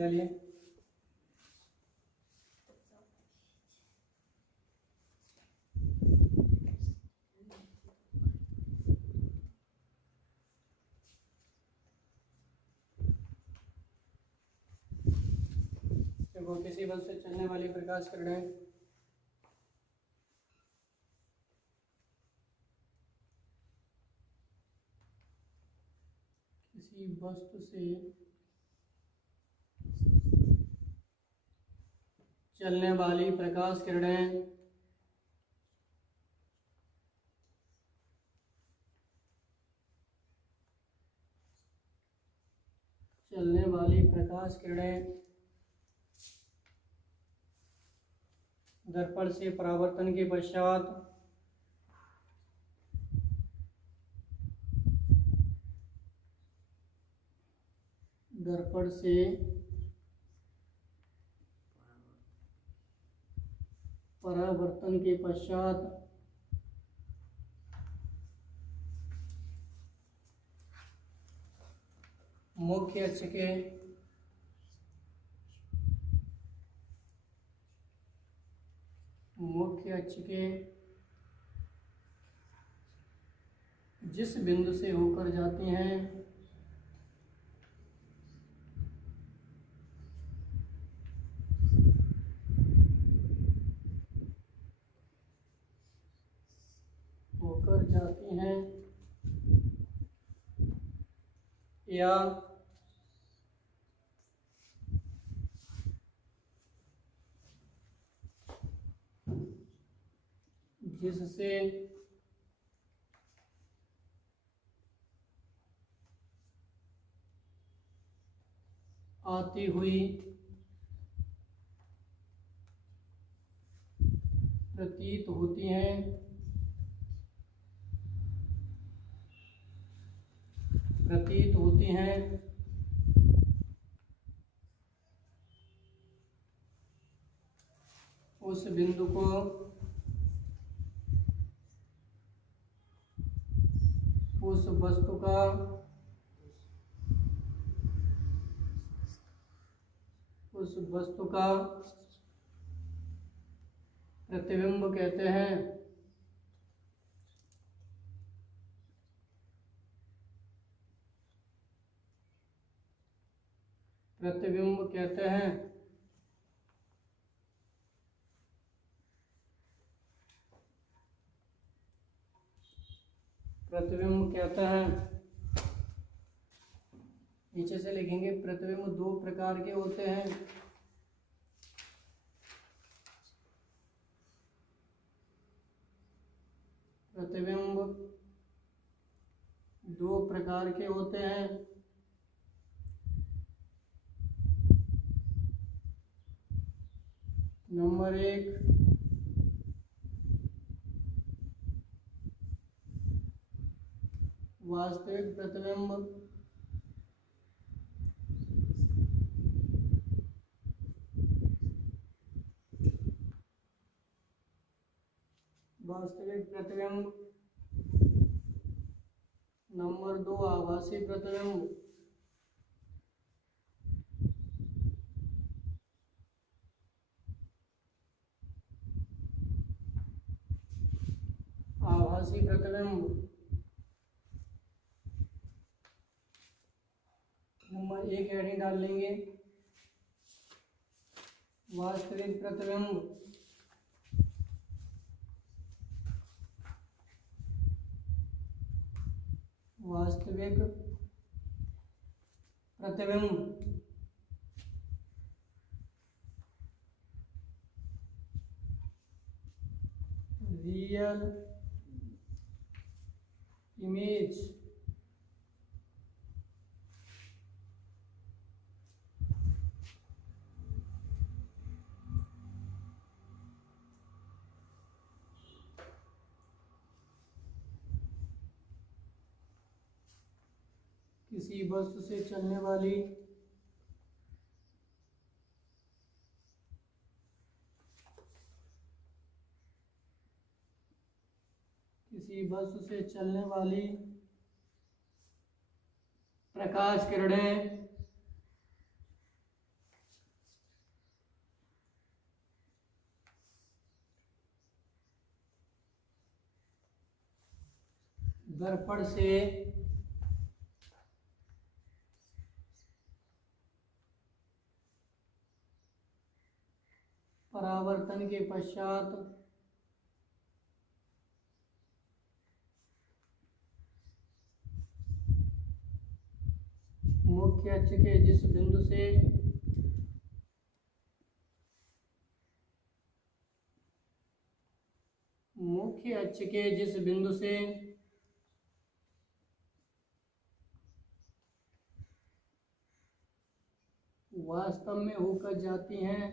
चलिए देखो, किसी बल से चलने वाली प्रकाश किरणें किसी वस्तु से चलने वाली प्रकाश किरणें दर्पण से परावर्तन के पश्चात मुख्य अक्ष के जिस बिंदु से होकर जाती हैं या जिससे आती हुई प्रतीत होती हैं, उस बिंदु को उस वस्तु का प्रतिबिंब कहते हैं। नीचे से लिखेंगे, प्रतिबिंब दो प्रकार के होते हैं। नंबर एक, वास्तविक प्रतिबिंब। नंबर दो, आभासी प्रतिबिंब। नंबर एक हेडिंग डाल लेंगे, वास्तविक प्रतिबिंब। Real image. किसी वस्तु से चलने वाली प्रकाश किरणें दर्पण से परावर्तन के पश्चात मुख्य अक्ष के जिस बिंदु से वास्तव में होकर जाती हैं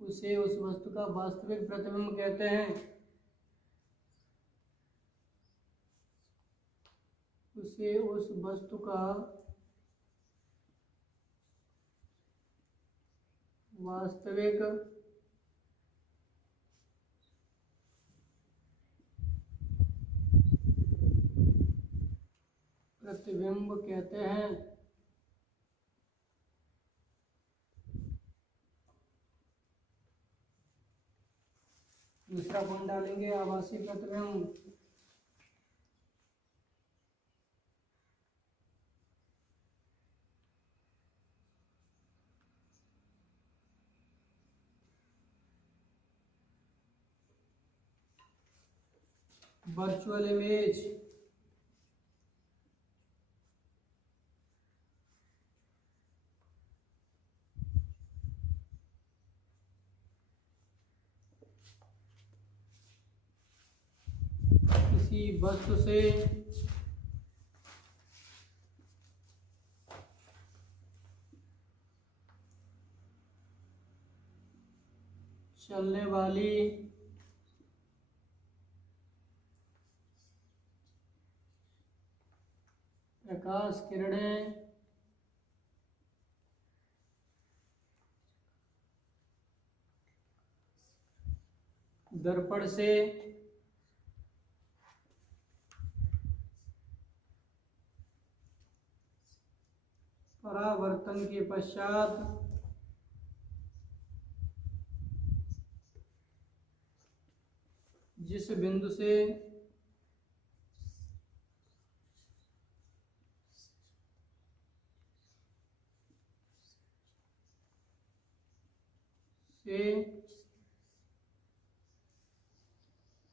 उसे उस वस्तु का वास्तविक प्रतिबिंब कहते हैं। उसे उस वस्तु का वास्तविक प्रतिबिंब कहते हैं। दूसरा पॉइंट डालेंगे आभासी प्रतिबिंब। वर्चुअल इमेज किसी वस्तु से चलने वाली प्रकाश किरणें दर्पण से परावर्तन के पश्चात जिस बिंदु से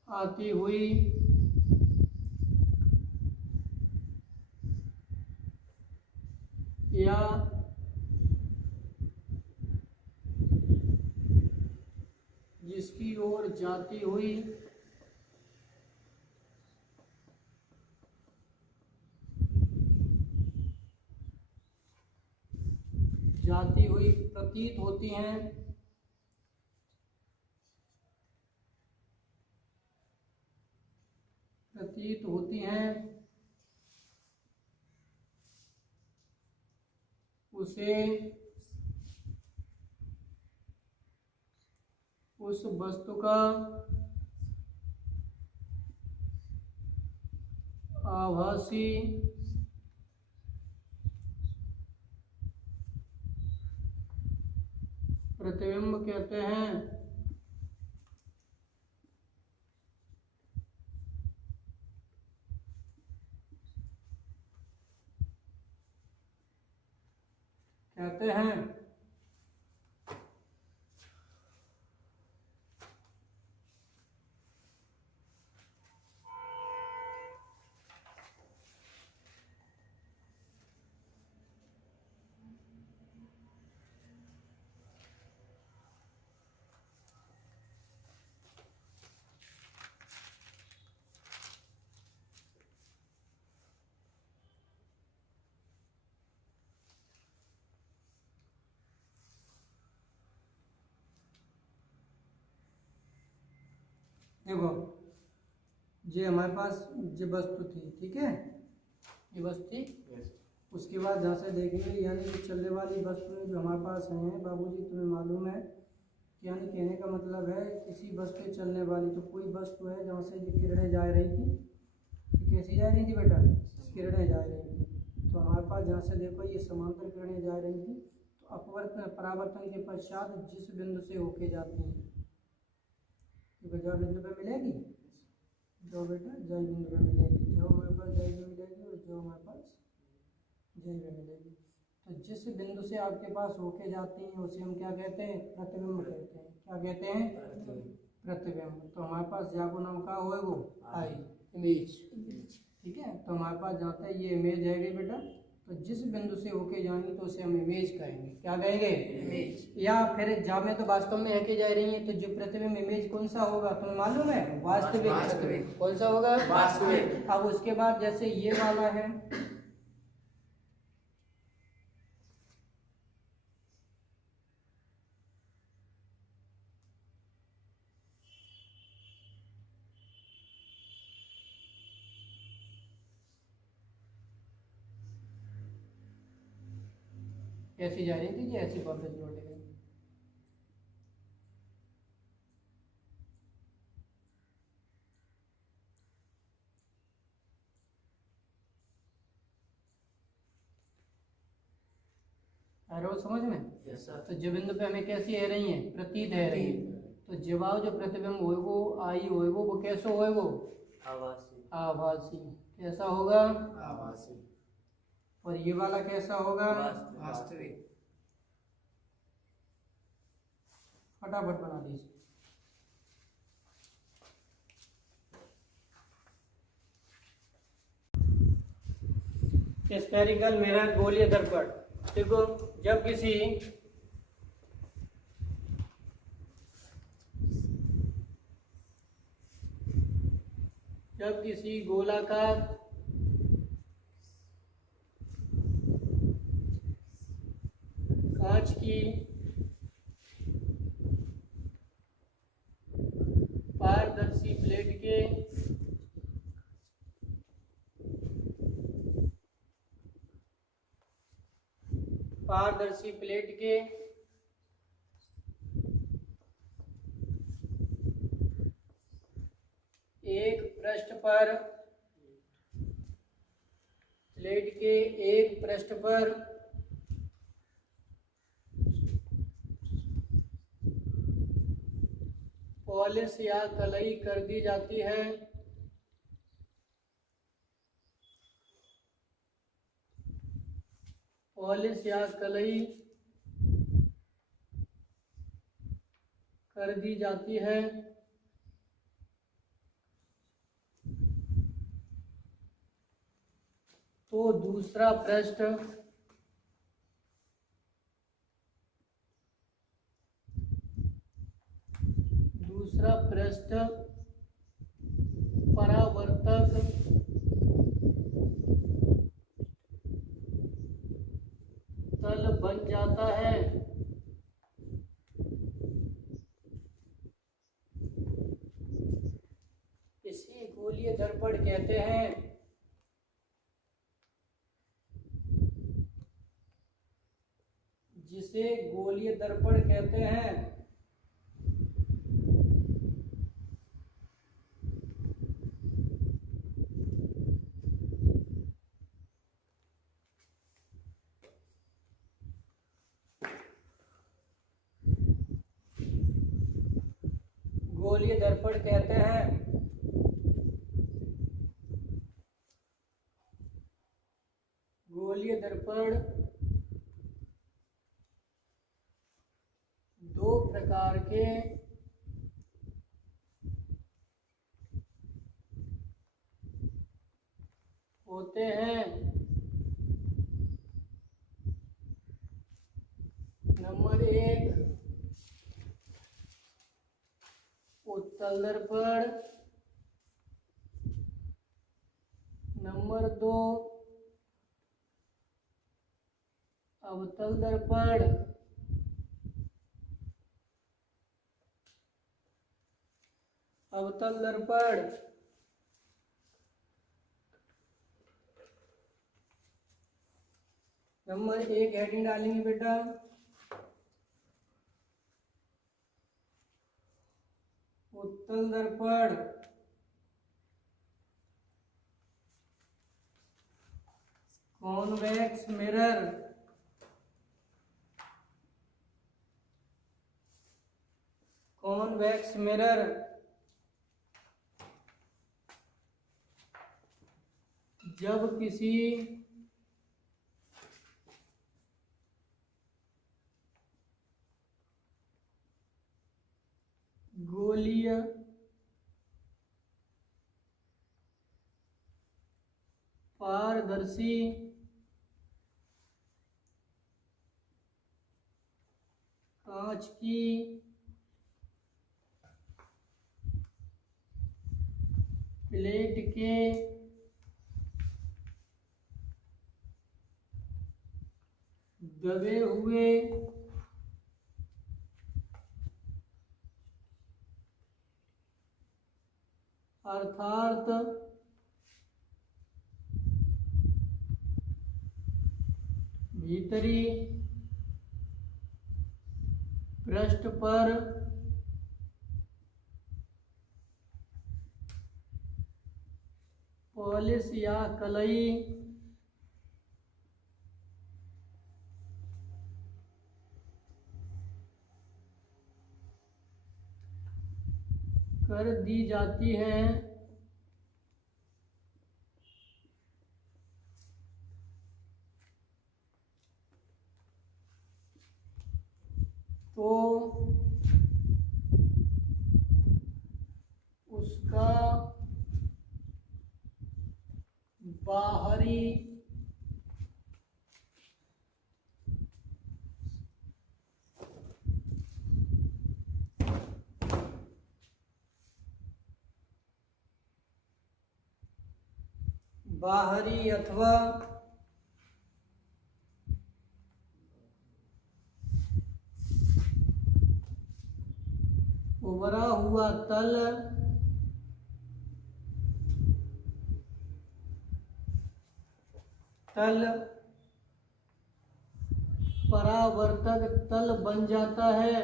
आती हुई या जिसकी ओर जाती हुई प्रतीत होती हैं, उसे उस वस्तु का आभासी प्रतिबिंब कहते हैं। देखो ये हमारे पास ये वस्तु थी, ठीक है, ये वस्तु थी। उसके बाद जहाँ से देखेंगे यानी कि चलने वाली वस्तुएं जो हमारे पास हैं बाबूजी, तुम्हें मालूम है यानी कहने का मतलब है किसी बस पे चलने वाली, तो कोई वस्तु है जहाँ से ये किरणें जा रही थी, कैसी जा रही थी बेटा, किरणें जा रही थी। तो हमारे पास जहाँ से देखो ये समांतर किरणें जा रही थी, तो अपवर्तन परावर्तन के पश्चात जिस बिंदु से होके जाती हैं, तो जो बिंदु पे मिलेगी, जो बेटा जय बिंदु पे मिलेगी, जो हमारे पास जय पे मिलेगी और जो हमारे पास जय पे मिलेगी। तो जिस बिंदु से आपके पास होके जाती हैं उसे हम क्या कहते हैं, प्रतिबिंब कहते हैं। क्या कहते हैं, प्रतिबिंब। तो हमारे पास जागो नाम का हो वो आई, इमेज, ठीक है। तो हमारे पास जहाँ तक ये इमेज है गई बेटा, तो जिस बिंदु से होके जाएंगे तो उसे हम इमेज कहेंगे। क्या कहेंगे, इमेज। या फिर जब में तो वास्तव में होके जा रही है, तो जो प्रतिबिंब इमेज कौन सा होगा तुम्हें मालूम है, वास्तविक। कौन सा होगा, वास्तविक। अब उसके बाद जैसे ये वाला है, ऐसी जा रही थी, ऐसी वापस लौट गई। आ रहा हो समझ में? Yes sir. तो जो बिंदु पे हमें कैसी है रही है, प्रतीत है रही है। तो जवाब जो प्रतिबिंब होएगो, आई होएगो, वो कैसे होएगो, आभासी। आभासी। कैसा होगा, आभासी। और ये वाला कैसा होगा, वास्तविक। फटाफट बना दीजिए। स्फेरिकल मिरर, गोलीय दर्पण। देखो जब किसी गोलाकार कांच की पारदर्शी प्लेट के एक पृष्ठ पर, प्लेट के एक पृष्ठ पर पॉलिश या कलई कर दी जाती है, पॉलिश या कलई कर दी जाती है, तो दूसरा पृष्ठ परावर्तक तल बन जाता है। इसी गोलीय दर्पण कहते हैं। जिसे गोलीय दर्पण कहते हैं। गोलीय दर्पण कहते हैं। गोलीय दर्पण दो प्रकार के होते हैं। नंबर 1 उत्तल दर्पण, नंबर 2 अवतल दर्पण। अवतल दर्पण नंबर 1 हेडिंग डालेंगे बेटा, उत्तल दर्पण, कॉन्वेक्स मिरर, कॉन्वेक्स मिरर, जब किसी गोलीय पारदर्शी कांच की प्लेट के दबे हुए अर्थात भीतरी पृष्ठ पर पॉलिश या कलई कर दी जाती है। तो उसका बाहरी बाहरी अथवा उभरा हुआ तल परावर्तक तल बन जाता है।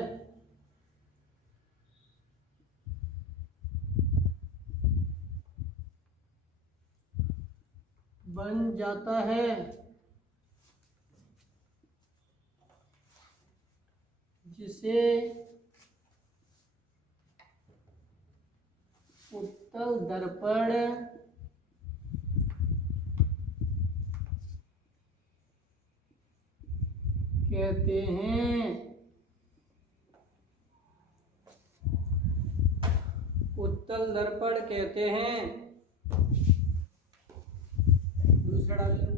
जिसे उत्तल दर्पण कहते हैं। उत्तल दर्पण कहते हैं। दूसरा डाल लो।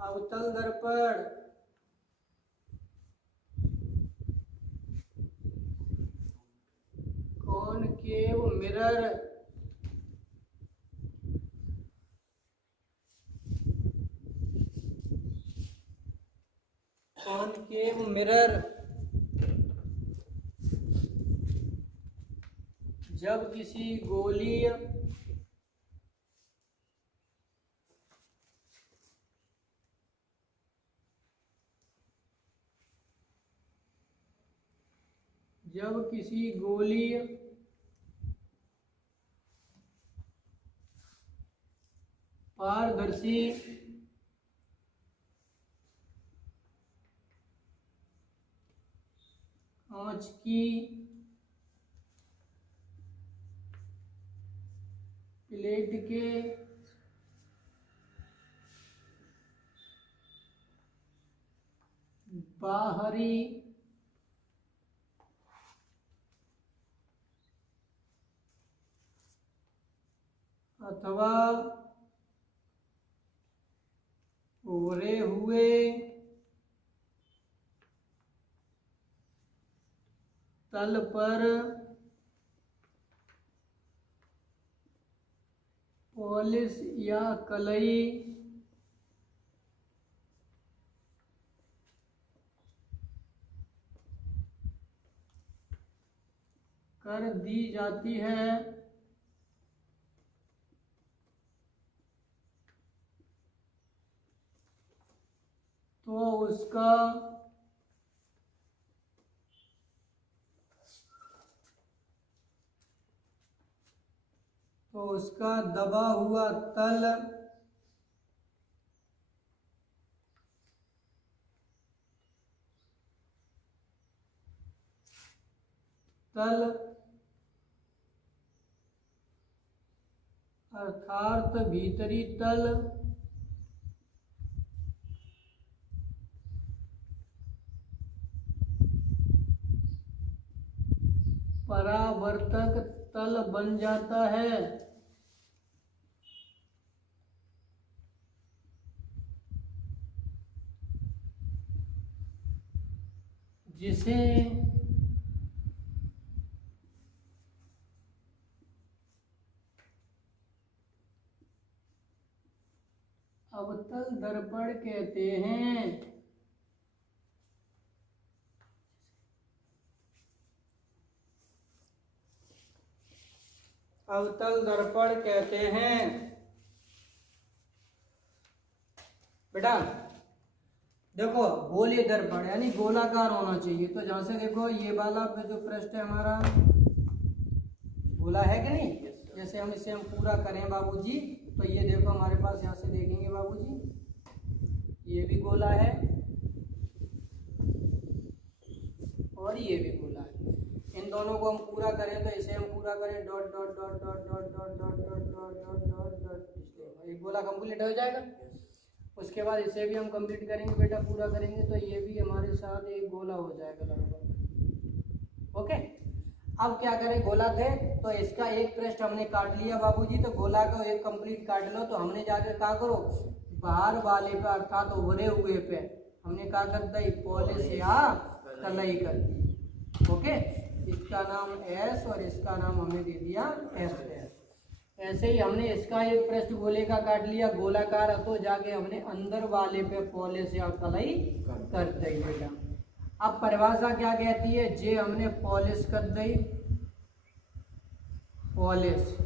अवतल दर्पण, कॉनकेव मिरर, कॉनकेव मिरर जब किसी गोलीय पारदर्शी कांच की प्लेट के बाहरी अथवा उभरे हुए तल पर पॉलिश या कलई कर दी जाती है। तो उसका दबा हुआ तल अर्थात भीतरी तल परावर्तक तल बन जाता है, जिसे अवतल दर्पण कहते हैं। अवतल दर्पण कहते हैं। बेटा देखो गोलीय दर्पण यानी गोलाकार होना चाहिए। तो जहां से देखो ये वाला जो पृष्ठ है हमारा गोला है कि नहीं, जैसे हम इसे हम पूरा करें बाबूजी, तो ये देखो हमारे पास यहाँ से देखेंगे बाबूजी ये भी गोला है और ये भी गोला है। इन दोनों को हम पूरा करें तो इसे हम पूरा करें dot dot dot dot dot dot dot dot dot dot dot dot, एक गोला कंप्लीट हो जाएगा। उसके बाद इसे भी हम कंप्लीट करेंगे बेटा, पूरा करेंगे तो ये भी हमारे साथ एक गोला हो जाएगा लगभग। ओके, अब क्या करें, गोला थे तो इसका एक पृष्ठ हमने काट लिया बाबूजी, तो गोला को एक कंप्लीट काट लो। तो हमने जाकर क्या करो, बाहर वाले पे अर्थात उभरे हुए पे हमने क्या कर दी, पॉलिश या कलई कर दी। ओके, इसका नाम एस और इसका नाम हमने दे दिया एस एस। ऐसे ही हमने इसका एक पृष्ठ गोले का काट लिया गोलाकार, तो जाके हमने अंदर वाले पे पॉलिश या कलई कर दी बेटा। अब परिभाषा क्या कहती है, जे हमने पॉलिश कर दी, पॉलिश,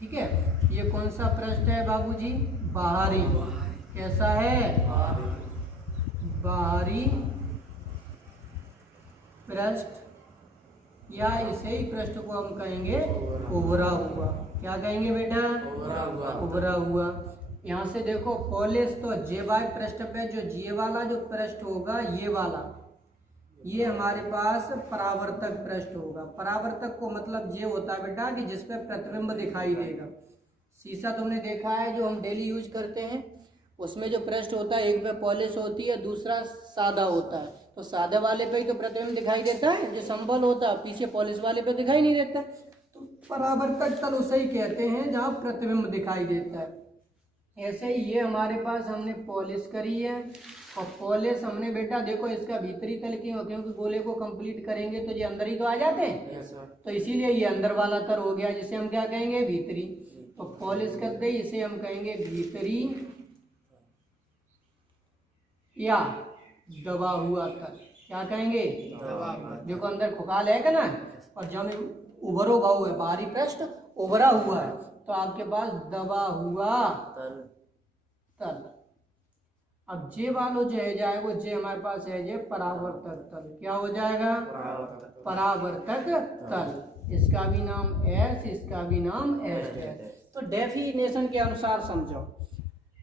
ठीक है। ये कौन सा पृष्ठ है बाबूजी, बाहरी। कैसा है, बाहरी पृष्ठ, या इसे ही पृष्ठ को हम कहेंगे उभरा हुआ। क्या कहेंगे बेटा, उभरा हुआ। यहाँ से देखो पॉलिश, तो जेवाई पृष्ठ पे जो जे वाला जो पृष्ठ होगा ये वाला, ये हमारे पास परावर्तक पृष्ठ होगा। परावर्तक को मतलब ये होता है बेटा कि जिसपे प्रतिबिंब दिखाई देगा। शीशा तुमने देखा है जो हम डेली यूज करते हैं, उसमें जो पृष्ठ होता है एक पे पॉलिश होती है, दूसरा सादा होता है। तो सादे वाले पे ही तो प्रतिबिंब दिखाई देता है, जो संबल होता है, पीछे पॉलिश वाले पे दिखाई नहीं देता। तो परावर्तक तल उसे ही कहते हैं जहाँ प्रतिबिंब दिखाई देता है। ऐसे ही ये हमारे पास हमने पॉलिश करी है, और पॉलिश हमने बेटा देखो इसका भीतरी तल क्यों, क्योंकि गोले को कंप्लीट करेंगे तो ये अंदर ही तो आ जाते हैं, तो इसीलिए ये अंदर वाला तर हो गया, जिसे हम क्या कहेंगे, भीतरी। तो पॉलिश कर दे, इसे हम कहेंगे भीतरी या दबा हुआ तर। क्या कहेंगे, देखो अंदर खुखाल है ना, और जब उभरो भाव है, बाहरी पृष्ठ उभरा हुआ है, तो आपके पास दबा हुआ तल। अब जे वालो जो है जाए वो जे हमारे पास है जे परावर्तक तल। क्या हो जाएगा, परावर्तक तल। इसका भी नाम एस, इसका भी नाम एस है। तो डेफिनेशन के अनुसार समझो,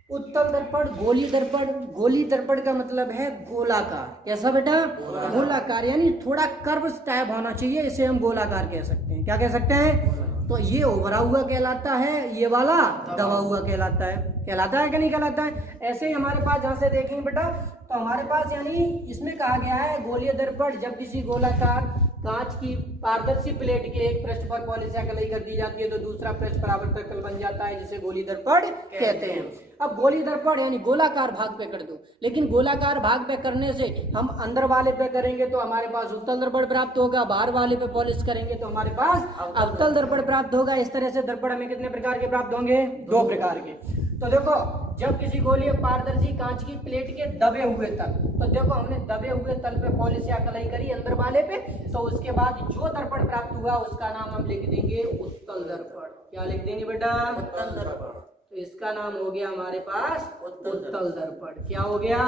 उत्तल दर्पण, गोली दर्पण। गोली दर्पण का मतलब है गोलाकार। कैसा बेटा, गोलाकार, यानी थोड़ा कर्व टाइप होना चाहिए, इसे हम गोलाकार कह सकते हैं। क्या कह सकते हैं, तो ये उभरा हुआ कहलाता है, ये वाला दबा हुआ कहलाता है। कहलाता है कि नहीं कहलाता है। ऐसे ही हमारे पास जहाँ से देखेंगे बेटा, तो हमारे पास यानी इसमें कहा गया है गोलीय दर्पण जब किसी गोलाकार कांच की पारदर्शी प्लेट के एक पृष्ठ पर पॉलिश या कलई कर दी जाती है, तो दूसरा पृष्ठ परावर्तक तल बन जाता है, जिसे गोली दर्पण कहते हैं। अब गोली दर्पण यानी गोलाकार भाग पे कर दो, लेकिन गोलाकार भाग पे करने से हम अंदर वाले पे करेंगे तो हमारे पास उत्तल दर्पण प्राप्त होगा, बाहर वाले पे पॉलिश करेंगे तो हमारे पास अवतल दर्पण प्राप्त होगा। इस तरह से दर्पण हमें कितने प्रकार के प्राप्त होंगे, 2 प्रकार के। तो देखो जब किसी गोलीय पारदर्शी कांच की प्लेट के दबे हुए तल, तो देखो हमने दबे हुए तल पे पॉलिश या कलई करी अंदर वाले पे, तो उसके बाद जो दर्पण प्राप्त हुआ उसका नाम हम लिख देंगे उत्तल दर्पण। क्या लिख देंगे बेटा, उत्तल दर्पण। तो इसका नाम हो गया हमारे पास उत्तल दर्पण। क्या हो गया?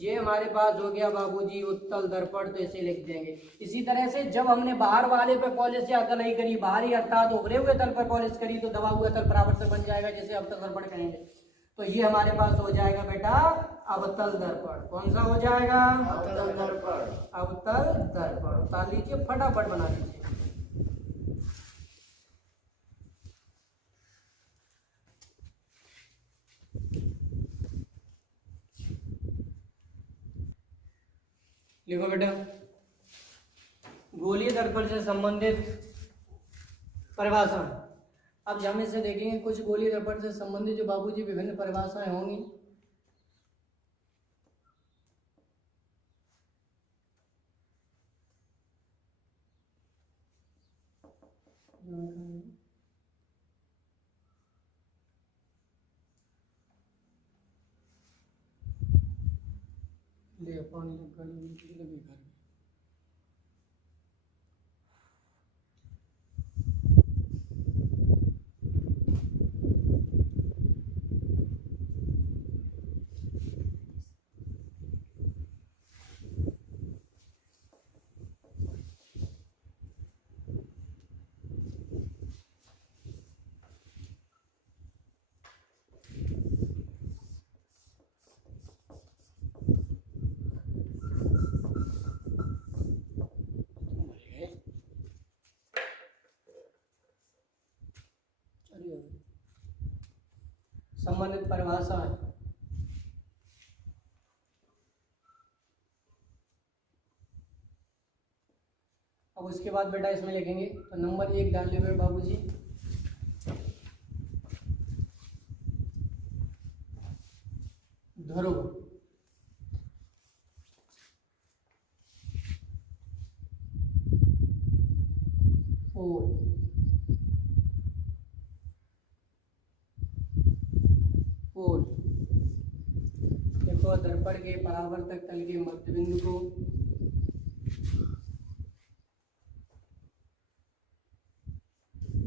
ये हमारे पास हो गया बाबूजी उत्तल दर्पण, तो इसे लिख देंगे। इसी तरह से जब हमने बाहर वाले पे पॉलिश या अकलाई करी, बाहरी अर्थात उभरे हुए तल पर पॉलिश करी, तो दबा हुआ तल परावर्तक बन जाएगा, जैसे अवतल दर्पण कहेंगे। तो ये हमारे पास हो जाएगा बेटा अवतल दर्पण। कौन सा हो जाएगा? अवतल दर्पण। अवतल दर्पण। उतार लीजिए, फटाफट बना लीजिए। लिखो बेटा, गोलीय दर्पण से संबंधित परिभाषा। अब हम इसे देखेंगे, कुछ गोलीय दर्पण से संबंधित जो बाबूजी विभिन्न परिभाषाएं होंगी। ले पानी लगी घर में। संबंधित परिभाषा है। अब उसके बाद बेटा इसमें लिखेंगे, तो नंबर 1 डाल लिया बाबूजी, ध्रुव। पोल। पोल। देखो, दर्पण के परावर्तक तल के मध्य बिंदु को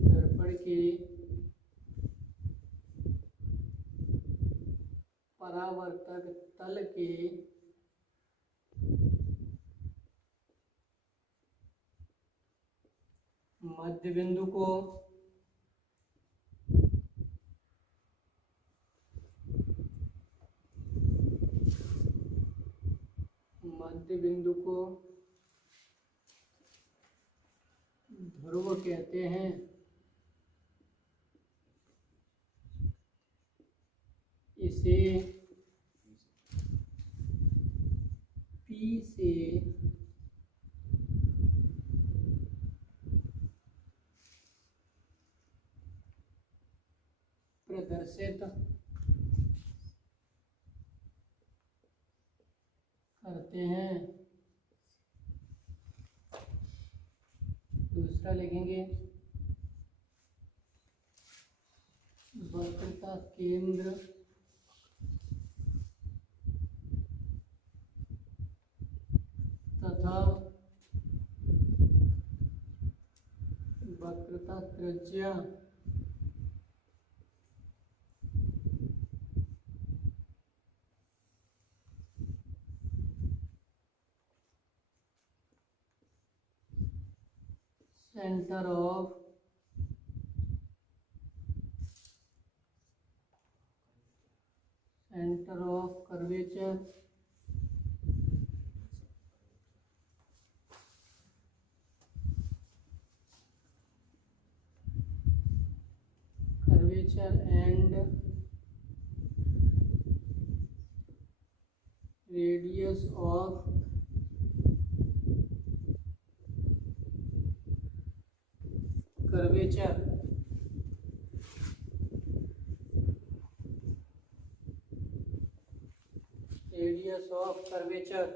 दर्पण के परावर्तक तल के मध्य बिंदु को ध्रुव कहते हैं। इसे P से प्रदर्शित करते हैं। दूसरा लिखेंगे, वक्रता केंद्र तथा वक्रता त्रिज्या centre of curvature and radius of curvature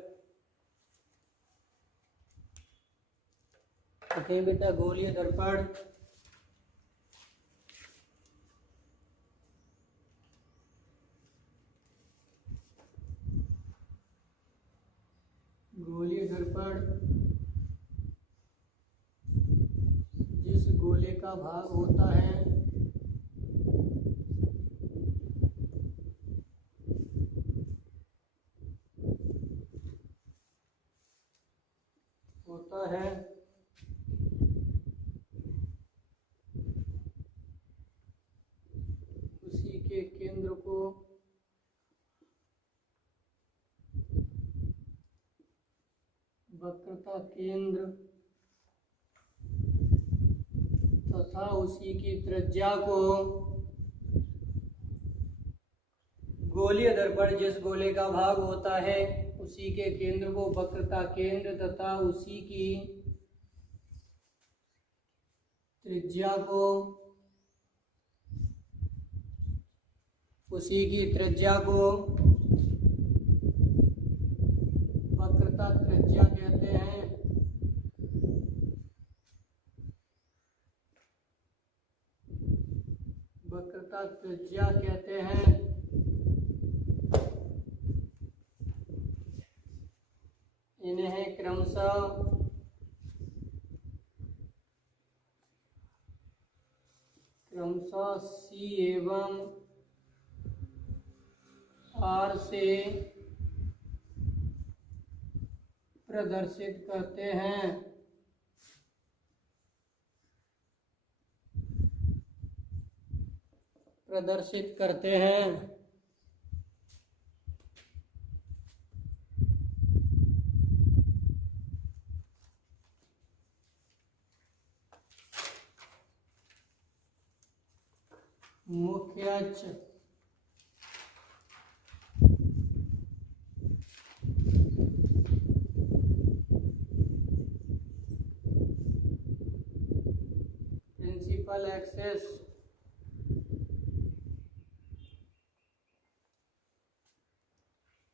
okay बेटा, गोलीय दर्पण जिस गोले का भाग होता है वक्रता केंद्र तथा उसी की त्रिज्या को गोलीय दर्पण जिस गोले का भाग होता है उसी के केंद्र को वक्रता केंद्र तथा उसी की त्रिज्या को वक्रता त्रिज्या कहते हैं। वक्रता त्रिज्या कहते हैं। इन्हें क्रमशः C एवं R से प्रदर्शित करते हैं। मुख्य अक्ष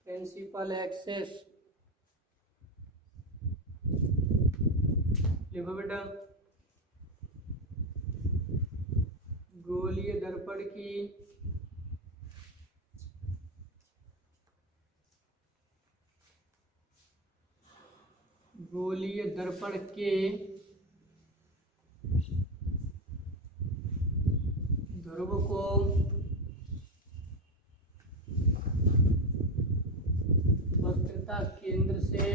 प्रिंसिपल एक्सेस लिखो बेटा। गोलीय दर्पण की के ध्रुव को वक्रता केंद्र से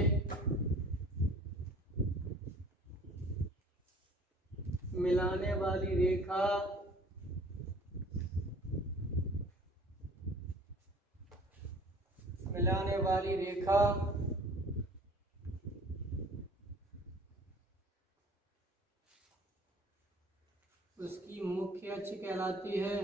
मिलाने वाली रेखा उसकी मुख्य अक्ष कहलाती है।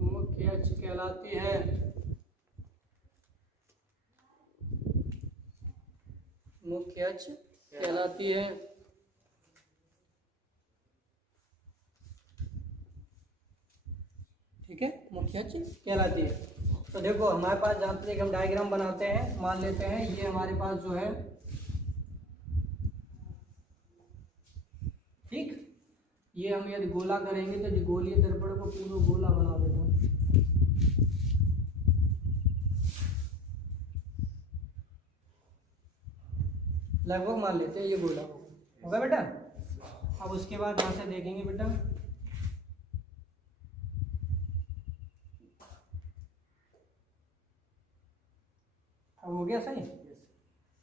मुख्य अक्ष कहलाती है। ठीक है, मुख्य अक्ष कहलाती है। तो देखो हमारे पास जहाँ तक हम डायग्राम बनाते हैं, मान लेते हैं ये हमारे पास जो है, ठीक, ये हम यदि गोला करेंगे तो गोलीय दर्पण को पूरा गोला बना देते हैं। लगभग मान लेते हैं ये गोला होगा बेटा। अब उसके बाद यहाँ से देखेंगे बेटा, अब हो गया सही।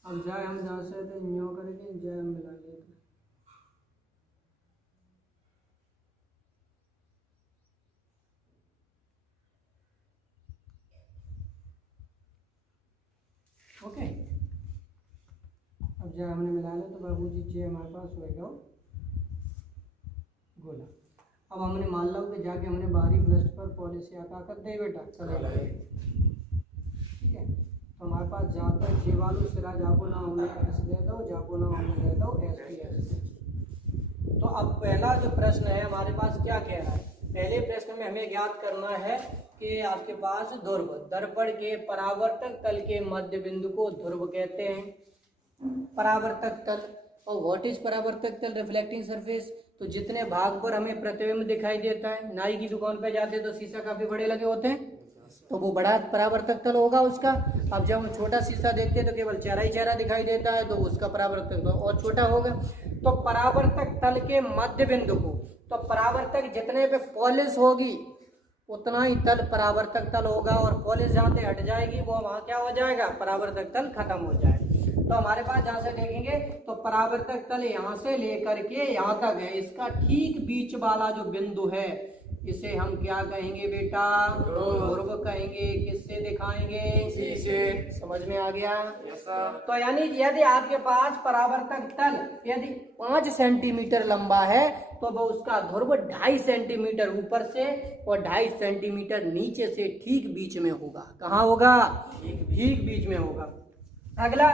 अब जाए हम जहाँ से तो न्यो करेंगे, जाए हम मिला लेते। ओके, अब जाए हमने मिला लिया तो बाबूजी जे हमारे पास होएगा गोला। अब हमने मान लो कि जाके हमने बाहरी ब्रस्ट पर पॉलिसी आकार कर दे बेटा, चलेगा, ठीक है। तो हमारे पास जहाँ तक जे वालों सिरा जाको ना हमने एस दे दो, जाको ना हमने दे दो एस टी एस। तो अब पहला जो प्रश्न है हमारे पास क्या कह रहा है, पहले प्रश्न में हमें ज्ञात करना है कि आपके पास ध्रुव दर्पण के परावर्तक तल के मध्य बिंदु को ध्रुव कहते हैं। परावर्तक तल, और व्हाट इज परावर्तक तल? Reflecting surface. तो जितने भाग पर हमें प्रतिबिंब दिखाई देता है, नाई की दुकान पे जाते हैं तो शीशा काफी बड़े लगे होते हैं, तो वो बड़ा परावर्तक तल होगा उसका। अब जब हम छोटा शीशा देखते हैं तो केवल चेहरा ही चेहरा दिखाई देता है, तो उसका परावर्तक तल और छोटा होगा। तो परावर्तक तल के मध्य बिंदु को, तो परावर्तक जितने पे पॉलिश होगी उतना ही तल परावर्तक तल होगा, और पॉलिश जहाँ से हट जाएगी वो वहाँ क्या हो जाएगा, परावर्तक तल खत्म हो जाएगा। तो हमारे पास जहाँ से देखेंगे तो परावर्तक तल यहाँ से लेकर के यहाँ तक है, इसका ठीक बीच वाला जो बिंदु है इसे हम क्या कहेंगे बेटा, ध्रुव कहेंगे। किससे दिखाएंगे, सी से। समझ में आ गया। Yes sir. तो यानी यदि आपके पास परावर्तक तल यदि 5 सेंटीमीटर लंबा है तो वो उसका ध्रुव 2.5 सेंटीमीटर ऊपर से और 2.5 सेंटीमीटर नीचे से ठीक बीच में होगा। कहाँ होगा, ठीक बीच में होगा। अगला,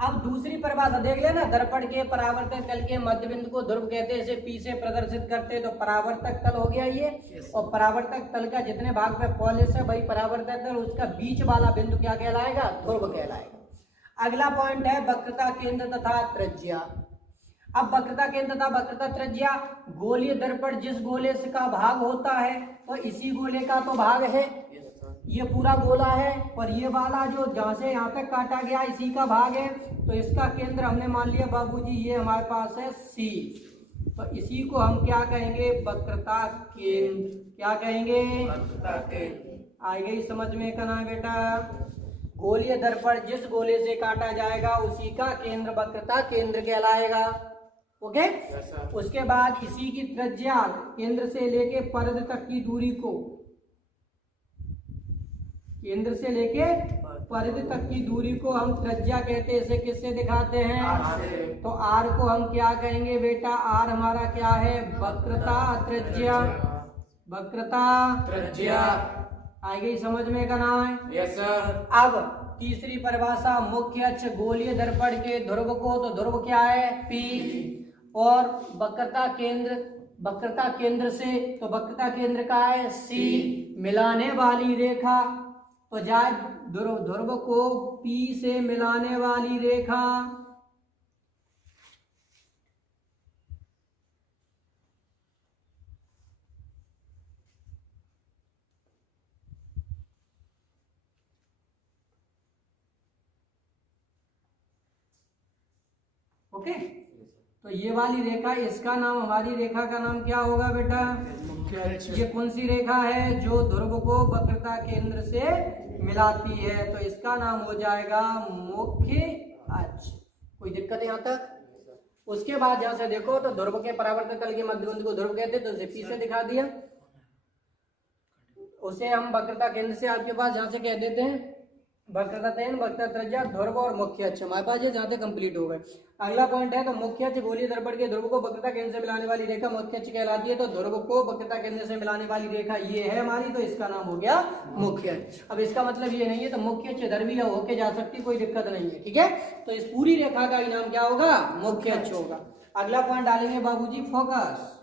अब दूसरी परिभाषा देख लेना, दर्पण के परावर्तक तल के मध्य बिंदु को ध्रुव कहते हैं, इसे पी से प्रदर्शित करते हैं। तो परावर्तक तल हो गया ये, और परावर्तक तल का जितने भाग पे पॉलिश है वही परावर्तक तल, उसका बीच वाला बिंदु क्या कहलाएगा, ध्रुव कहलाएगा। अगला पॉइंट है वक्रता केंद्र तथा त्रिज्या। अब वक्रता केंद्र तथा वक्रता त्रिज्या, गोलीय दर्पण जिस गोले का भाग होता है तो इसी गोले का तो भाग है, ये पूरा गोला है, और ये वाला जो जहां से यहाँ तक काटा गया इसी का भाग है। तो इसका केंद्र हमने मान लिया बाबूजी ये हमारे पास है सी, तो इसी को हम क्या कहेंगे, वक्रता केंद्र। क्या कहेंगे, वक्रता केंद्र। आ गई समझ में कहना है बेटा। गोलीय दर्पण जिस गोले से काटा जाएगा उसी का केंद्र वक्रता केंद्र कहलाएगा। ओके। उसके बाद इसी की त्रिज्या, केंद्र से लेके परिधि तक की दूरी को, केंद्र से लेके परिधि तक की दूरी को हम त्रिज्या कहते हैं। इसे किससे दिखाते हैं, आर से। तो आर को हम क्या कहेंगे बेटा, आर हमारा क्या है, वक्रता त्रिज्या। वक्रता त्रिज्या। आ गई समझ में का नाम है। Yes sir. अब तीसरी परिभाषा, मुख्य अक्ष गोलीय दर्पण के ध्रुव को, तो ध्रुव क्या है, पी, और वक्रता केंद्र, वक्रता केंद्र से, तो वक्रता केंद्र का है सी, मिलाने वाली रेखा, तो जाए ध्रुव को पी से मिलाने वाली रेखा, ओके। तो ये वाली रेखा, इसका नाम, हमारी रेखा का नाम क्या होगा बेटा, ये कौन सी रेखा है, जो ध्रुव को वक्रता केंद्र से मिलाती है, तो इसका नाम हो जाएगा मुख्य अक्ष। कोई दिक्कत है यहाँ तक। उसके बाद जहां से देखो तो ध्रुव के परावर्तक तल के मध्य बिंदु को ध्रुव कहते हैं, तो इसे पी से दिखा दिया। उसे हम वक्रता केंद्र से आपके पास जहां से कह देते हैं वक्रता तयन, वक्रता त्रिज्या, ध्रुव और मुख्य अक्ष, हमारे पास ये जहां तक कंप्लीट हो गए। अगला पॉइंट है, तो मुख्य अक्ष गोलीय दर्पण के ध्रुव को वक्रता केंद्र से मिलाने वाली रेखा मुख्य अक्ष कहलाती है। तो ध्रुव को वक्रता केंद्र से मिलाने वाली रेखा ये है हमारी, तो इसका नाम हो गया मुख्य अक्ष। अब इसका मतलब ये नहीं है तो मुख्य अक्ष इधर भी होके जा सकती, कोई दिक्कत नहीं है, ठीक है। तो इस पूरी रेखा का भी नाम क्या होगा, मुख्य अक्ष होगा। अगला पॉइंट डालेंगे बाबूजी, फोकस।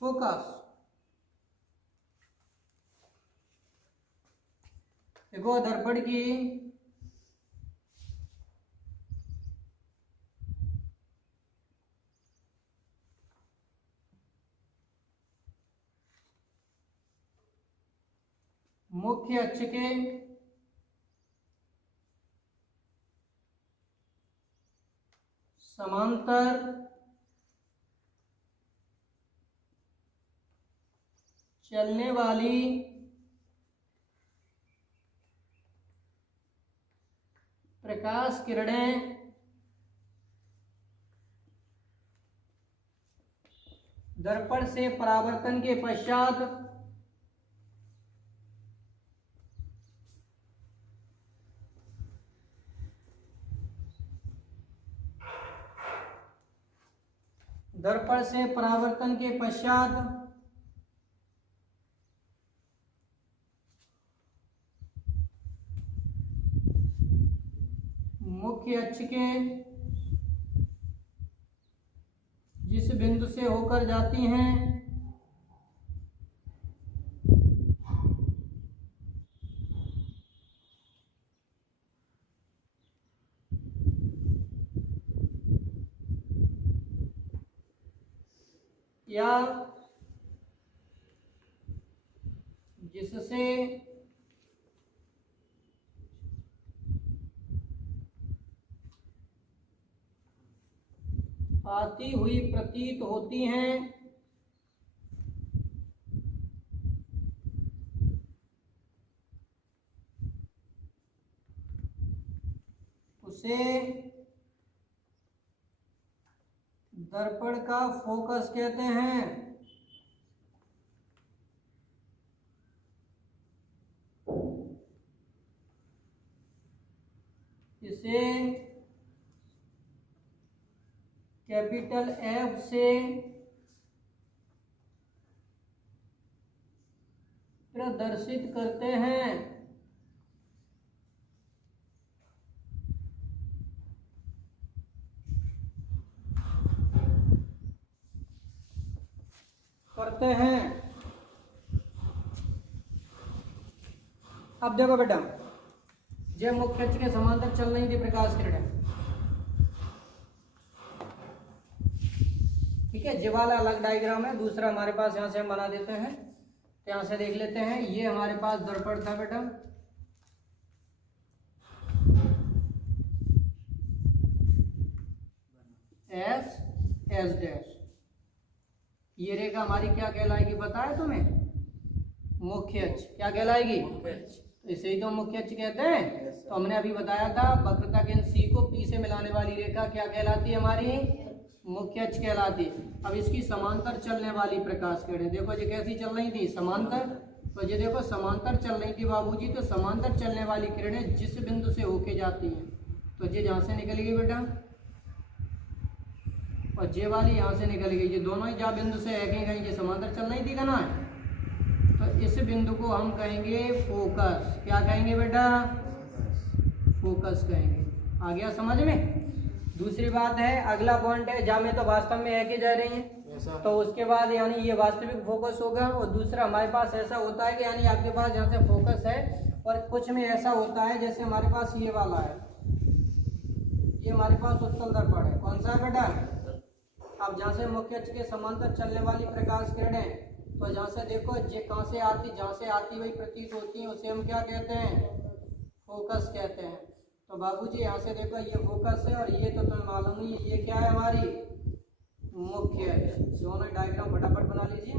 फोकस देखो, दर्पण की मुख्य अक्ष के समांतर चलने वाली प्रकाश किरणें दर्पण से परावर्तन के पश्चात दर्पण से परावर्तन के पश्चात मुख्य अक्ष के जिस बिंदु से होकर जाती हैं या जिससे आती हुई प्रतीत होती हैं इसे दर्पण का फोकस कहते हैं। इसे कैपिटल एफ से प्रदर्शित करते हैं। अब देखो बेटा, जे मुख्य अक्ष के समांतर चल रही थी प्रकाश किरणें, ठीक है। जे वाला अलग डायग्राम है, दूसरा हमारे पास यहाँ से हम बना देते हैं। तो यहाँ से देख लेते हैं, ये हमारे पास दर्पण था बेटा, एस एस डैश। ये रेखा हमारी क्या कहलाएगी पता है तुम्हें? मुख्य अक्ष। क्या कहलाएगी? इसे ही तो मुख्य अक्ष कहते हैं। तो हमने अभी बताया था वक्रता केंद्र सी को पी से मिलाने वाली रेखा क्या कहलाती है? हमारी मुख्य अक्ष कहलाती है। अब इसकी समांतर चलने वाली प्रकाश किरणें देखो ये कैसी चल रही थी? समांतर। तो ये देखो समांतर चल रही थी बाबूजी। तो समांतर चलने वाली किरणें जिस बिंदु से होके जाती हैं, तो ये जहाँ से निकल गई बेटा, और जे वाली यहाँ से निकल गई। ये दोनों ही जहाँ बिंदु से एक कहीं ये समांतर चल रही थी ना, तो इस बिंदु को हम कहेंगे फोकस। क्या कहेंगे बेटा? फोकस कहेंगे। आ गया समझ में? दूसरी बात है, अगला पॉइंट है जहाँ में तो वास्तव में एक ही जा रही है, तो उसके बाद यानी ये वास्तविक फोकस होगा। और दूसरा हमारे पास ऐसा होता है कि यानी आपके पास जहाँ से फोकस है, और कुछ में ऐसा होता है जैसे हमारे पास ये वाला है, ये हमारे पास उत्तल दर्पण है। कौन सा है बेटा? अब जहाँ से मुख्य अक्ष के समांतर चलने वाली प्रकाश किरणें, तो जहाँ से देखो ये कहाँ से आती, जहाँ से आती हुई प्रतीत होती है, उसे हम क्या कहते हैं? फोकस कहते हैं। तो बाबूजी यहाँ से देखो ये फोकस है, और ये तो तुम्हें मालूम ही है, ये क्या है? हमारी मुख्य अक्ष। दोनों डायग्राम फटाफट बना लीजिए।